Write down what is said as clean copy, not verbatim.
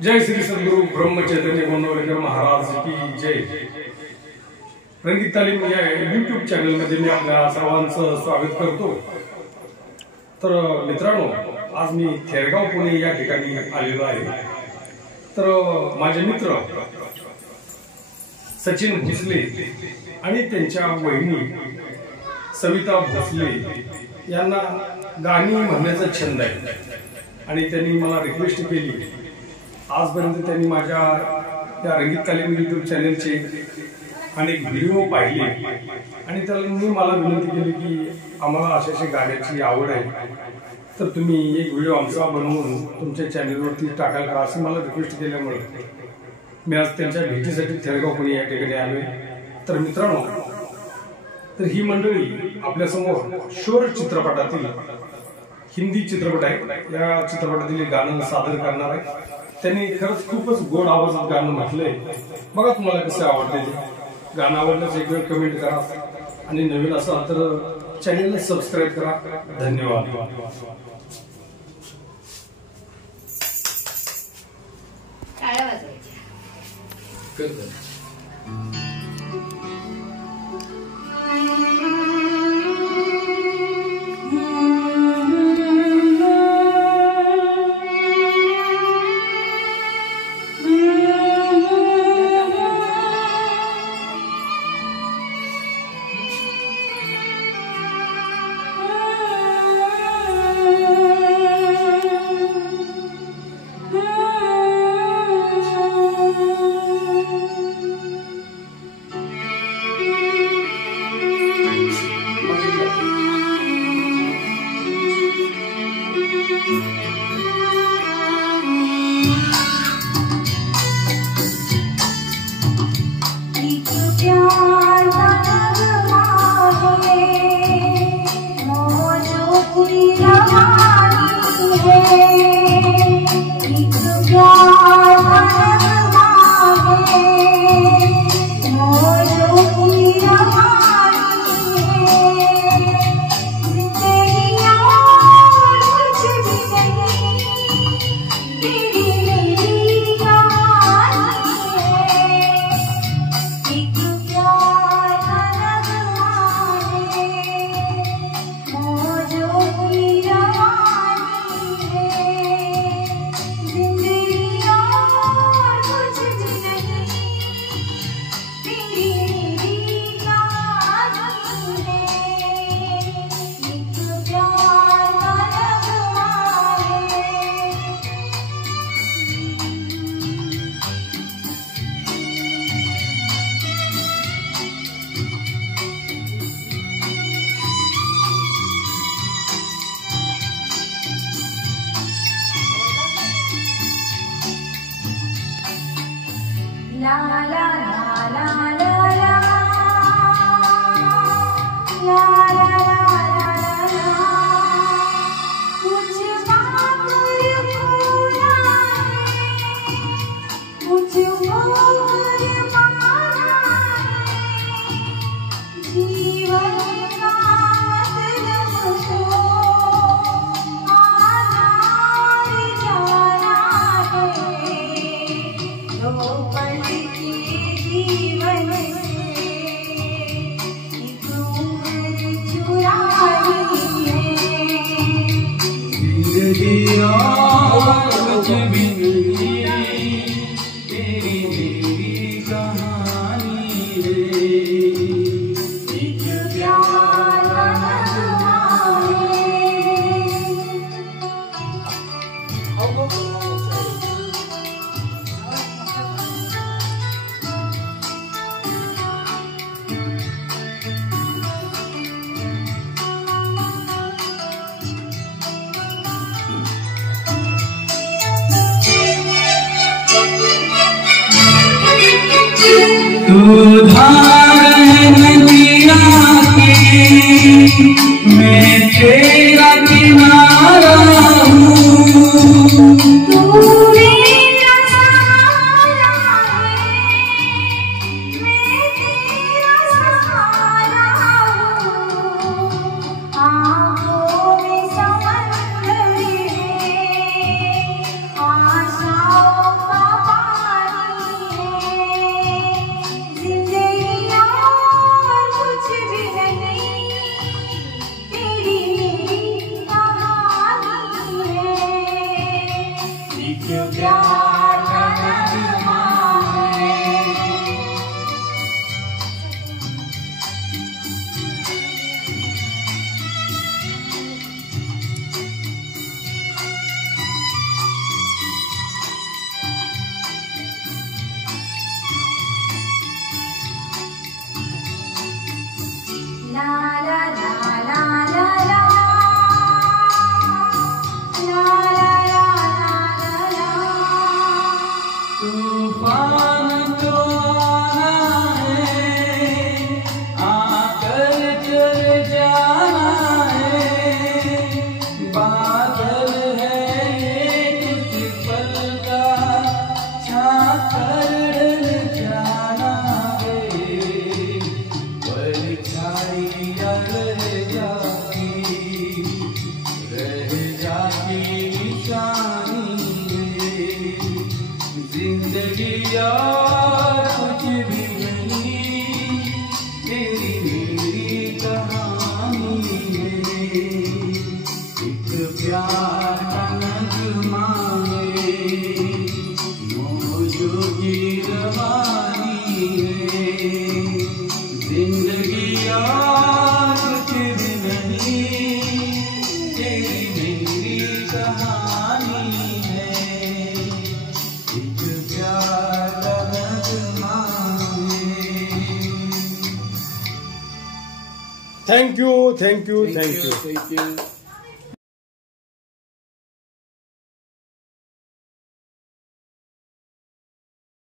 जय श्री सद्गुरु ब्रह्मचैतन्य गोंदवलेकर महाराज की जय। रंगीत तालीम या YouTube चॅनल मध्ये मी आपल्या सर्वांचं स्वागत करतो। तर मित्रांनो, आज मी थेरगाव पुणे या ठिकाणी आलेलो आहे। तर माझे मित्र सचिन भोसले आणि त्यांच्या वहिनी सविता भोसले यांना गाणी म्हणण्याचा छंद आहे आणि त्यांनी मला रिक्वेस्ट केली। आजपर्यंत त्यांनी माझ्या या रंगीत तालीम YouTube चॅनलचे अनेक व्हिडिओ पाहिले आणि त्यांनी मला विनंती केली की आम्हाला अशा गाण्याची आवड आहे, तर तुम्ही एक व्हिडिओ आमचा बनवून तुमच्या चॅनलवरती टाकाल का, अशी मला रिक्वेस्ट केल्यामुळे मी आज त्यांच्या भेटीसाठी थेरगाव पुणे या ठिकाणी आलोय। तर मित्रांनो, तर ही मंडळी आपल्यासमोर शोर चित्रपटातील हिंदी चित्रपट आहे, या चित्रपटातील गाणं सादर करणार आहे। त्यांनी खरंच खूपच गोड आवाजात गाणं म्हटलंय। बघा तुम्हाला कसं आवडते ते गाणं। आवडल्यास एक वेळ कमेंट करा आणि नवीन असाल तर चॅनलला सबस्क्राईब करा। धन्यवाद। टाळ्या वाजवायच्या। मैं तेरा किनारा हूँ, तू मेरा सहारा है, मैं तेरा सहारा हूँ। आँखों में समंदर है, आशाओं का कर जाना है, बादल है ये कुछ पल का, छाकर ढल जाना है, परछाइयाँ रह जाती निशानी है, जिंदगी यार कुछ भी नहीं, तेरी मेरी कहानी है, एक प्यार का नगमा है, मौजों की रवानी है, जिंदगी यार कुछ भी नहीं, तेरी मेरी कहानी है, एक प्यार का नगमा है। Thank you, thank you, thank you. Thank you.